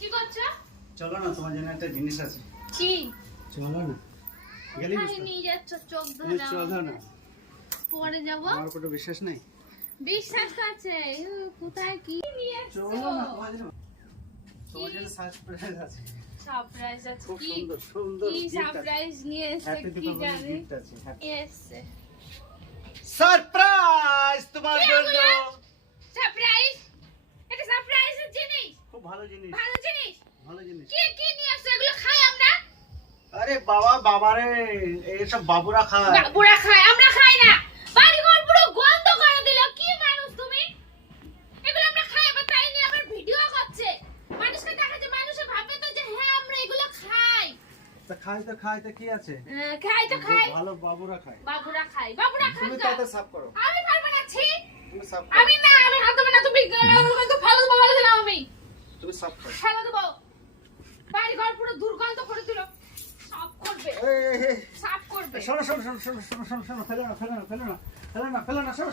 কি করছো? চলো না, তোমার জন্য একটা জিনিস আছে। কি? চলো না, গেলেই বুঝতে পারবে। নিয়ে যাচ্ছ চোখ তুমি ধরে? চলো না, পরে যাবো। আমার উপর বিশ্বাস নাই। বিশ্বাস আছে। কোথায় কি নিয়ে আসছো? চলো না, তোমার জন্য সারপ্রাইজ আছে। সারপ্রাইজ আছে? খুব কি সুন্দর সুন্দর কি gift আছে। সারপ্রাইজ নিয়ে এসেছে? হ্যাপি কি দীপাবলি জানি গিফট আছে। এসেছে। সারপ্রাইজ তোমার কি জন্য। এগুলো? সারপ্রাইজ? এটা সারপ্রাইজের জিনিস? খুব ভালো জিনিস, ভালো জিনিস? ভালো জিনিস। কি কি নিয়ে আসছো? এগুলো খাই আমরা? আরে বাবা, বাবারে, এইসব বাবুরা খায়। বাবুরা খায়, আমরা খাই না। বাড়িঘর পুরো গন্ধ করে দিল। কি মানুষ তুমি? এগুলো আমরা খাই, আবার তাই নিয়ে আবার ভিডিও করছে। মানুষকে দেখাচ্ছে, মানুষে ভাবে তো যে হ্যাঁ আমরা এগুলো খাই। তা খাই তো কি আছে? খাই তো খাই। ভালো বাবুরা খায়। বাবুরা খায়, বাবুরা খায়। তুমি তাতে সাফ করো। আমি পারবো না, ছি। তুমি সাফ করো। আমি না, আমি হাত দেবো না। তুমি তো ফেলে দেবো বলেছিলাম আমি। তুমি সাফ করো। ফেলে দেবো। বাড়িঘর পুরো দুর্গন্ধ করে দিল। সাফ করবে, এই সাফ করবে। শোনো, ফেলো না, শোনো।